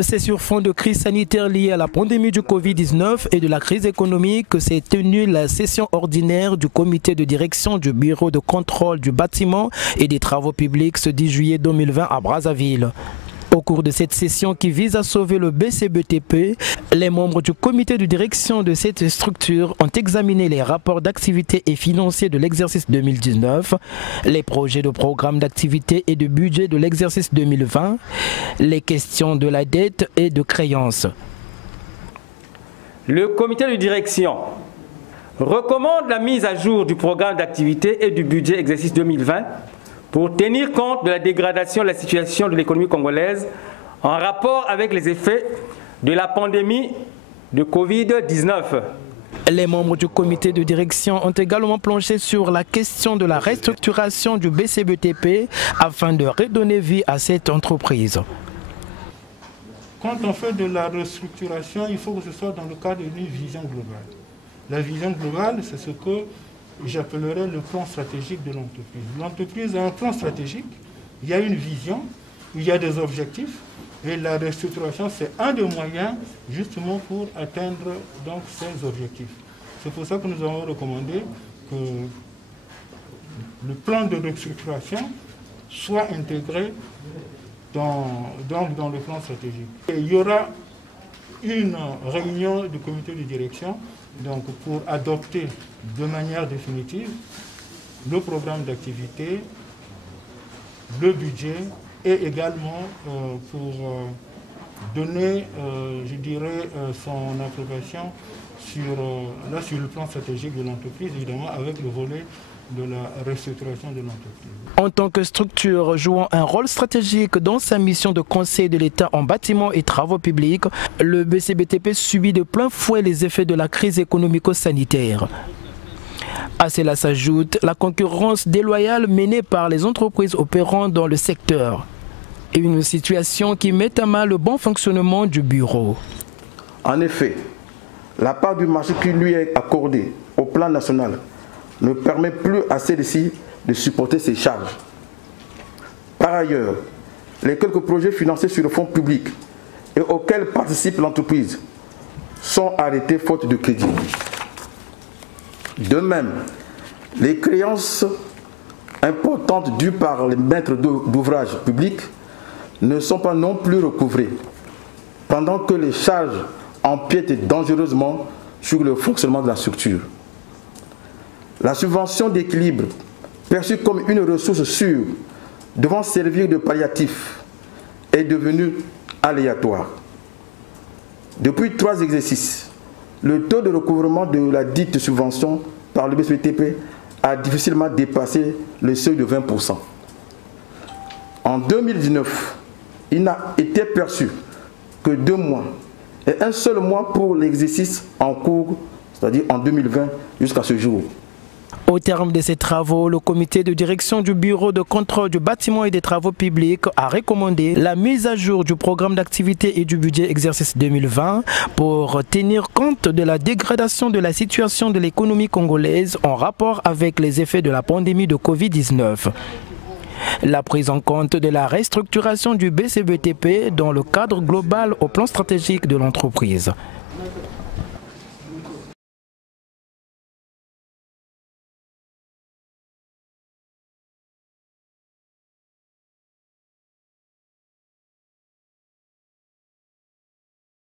C'est sur fond de crise sanitaire liée à la pandémie du Covid-19 et de la crise économique que s'est tenue la session ordinaire du comité de direction du bureau de contrôle du bâtiment et des travaux publics ce 10 juillet 2020 à Brazzaville. Au cours de cette session qui vise à sauver le BCBTP, les membres du comité de direction de cette structure ont examiné les rapports d'activité et financiers de l'exercice 2019, les projets de programme d'activité et de budget de l'exercice 2020, les questions de la dette et de créances. Le comité de direction recommande la mise à jour du programme d'activité et du budget exercice 2020 pour tenir compte de la dégradation de la situation de l'économie congolaise en rapport avec les effets de la pandémie de Covid-19. Les membres du comité de direction ont également planché sur la question de la restructuration du BCBTP afin de redonner vie à cette entreprise. Quand on fait de la restructuration, il faut que ce soit dans le cadre d'une vision globale. La vision globale, c'est ce que j'appellerais le plan stratégique de l'entreprise. L'entreprise a un plan stratégique, il y a une vision, il y a des objectifs, et la restructuration, c'est un des moyens justement pour atteindre donc ces objectifs. C'est pour ça que nous avons recommandé que le plan de restructuration soit intégré dans le plan stratégique. Et il y aura une réunion du comité de direction donc pour adopter de manière définitive le programme d'activité, le budget et également pour donner, je dirais, son approbation sur le plan stratégique de l'entreprise, évidemment avec le volet de la restructuration de l'entreprise. En tant que structure jouant un rôle stratégique dans sa mission de conseil de l'État en bâtiments et travaux publics, le BCBTP subit de plein fouet les effets de la crise économico-sanitaire. À cela s'ajoute la concurrence déloyale menée par les entreprises opérant dans le secteur. Une situation qui met à mal le bon fonctionnement du bureau. En effet, la part du marché qui lui est accordée au plan national ne permet plus à celle-ci de supporter ses charges. Par ailleurs, les quelques projets financés sur le fonds public et auxquels participe l'entreprise sont arrêtés faute de crédit. De même, les créances importantes dues par les maîtres d'ouvrage publics ne sont pas non plus recouvrées, pendant que les charges empiètent dangereusement sur le fonctionnement de la structure. La subvention d'équilibre, perçue comme une ressource sûre, devant servir de palliatif, est devenue aléatoire. Depuis 3 exercices, le taux de recouvrement de la dite subvention par le BCBTP a difficilement dépassé le seuil de 20%. En 2019, il n'a été perçu que 2 mois et un seul mois pour l'exercice en cours, c'est-à-dire en 2020 jusqu'à ce jour. Au terme de ces travaux, le comité de direction du bureau de contrôle du bâtiment et des travaux publics a recommandé la mise à jour du programme d'activité et du budget exercice 2020 pour tenir compte de la dégradation de la situation de l'économie congolaise en rapport avec les effets de la pandémie de Covid-19. La prise en compte de la restructuration du BCBTP dans le cadre global au plan stratégique de l'entreprise.